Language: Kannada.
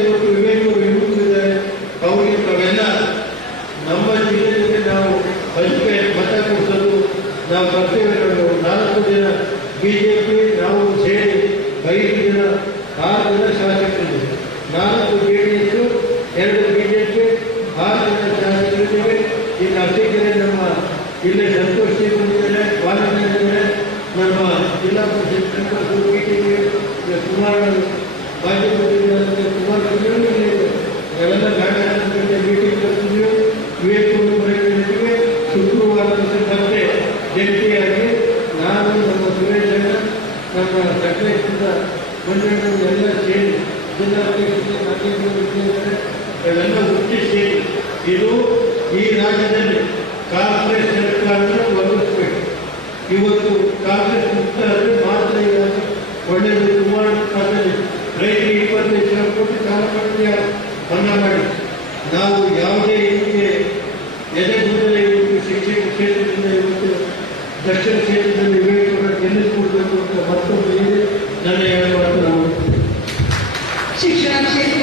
ಇವತ್ತು ವಿವೇಕ ವಿಮುಖರಿದ್ದಾರೆ ಅವರಿಗೆ ನಾವೆಲ್ಲ ನಮ್ಮ ಜಿಲ್ಲೆ ಜೊತೆ ನಾವು ಹಂಚಿಕೆ ಮತ ಕೊಡಿಸಲು ನಾವು ಬರ್ತೇವೆ ನಾಲ್ಕು ಜನ ಬಿಜೆಪಿ, ನಾವು ಸೇರಿ ಐದು ಜನ ಆರು ಜನ ಶಾಸಕರು. ನಾಲ್ಕು ಜೆ ಡಿ ಎಸ್ ಎರಡು ಬಿಜೆಪಿ ಆರು ಜನ ಶಾಸಕರಿದ್ದೇವೆ. ಇನ್ನು ಅಷ್ಟೇ ನಮ್ಮ ಜಿಲ್ಲೆ ಸಂತೋಷಿ ಬಂದಿದ್ದಾರೆ ಬಾಲಕರಿದ್ದಾರೆ ನಮ್ಮ ಜಿಲ್ಲಾ ಪರಿಷತ್ ಸುಮಾರು ಮಾಧ್ಯಮ ನಮ್ಮ ಸಕಲೇಶದಿಂದ ಮಂಜಣ್ಣ ಎಲ್ಲ ಸೇರಿ ಜಿಲ್ಲಾ ಇವೆಲ್ಲ ಒಟ್ಟಿ ಸೇರಿ ಇದು ಈ ರಾಜ್ಯದಲ್ಲಿ ಕಾಂಗ್ರೆಸ್ ಸರ್ಕಾರನ ಒದಗಿಸ್ಬೇಕು ಇವತ್ತು ಕಾಂಗ್ರೆಸ್ ಮುಕ್ತ ಮಾತ್ರ ಇವಾಗ ಒಳ್ಳೆಯದು ಕುಮಾರಸ್ವಾಮಿ ರೈತರಿಗೆ ಇಪ್ಪತ್ತೈದು ಸಾವಿರ ಕೋಟಿ ಸಾಲಮನ್ನಾ ಮನ್ನಾ ಮಾಡಿ ನಾವು ಯಾವುದೇ ರೀತಿಯ ಎದೆಗುಂದಲೇ ಇವತ್ತು ಶಿಕ್ಷಣ ಕ್ಷೇತ್ರದಿಂದ ಇವತ್ತು ದಕ್ಷಿಣ ಕ್ಷೇತ್ರದಲ್ಲಿ शिक्षणाचे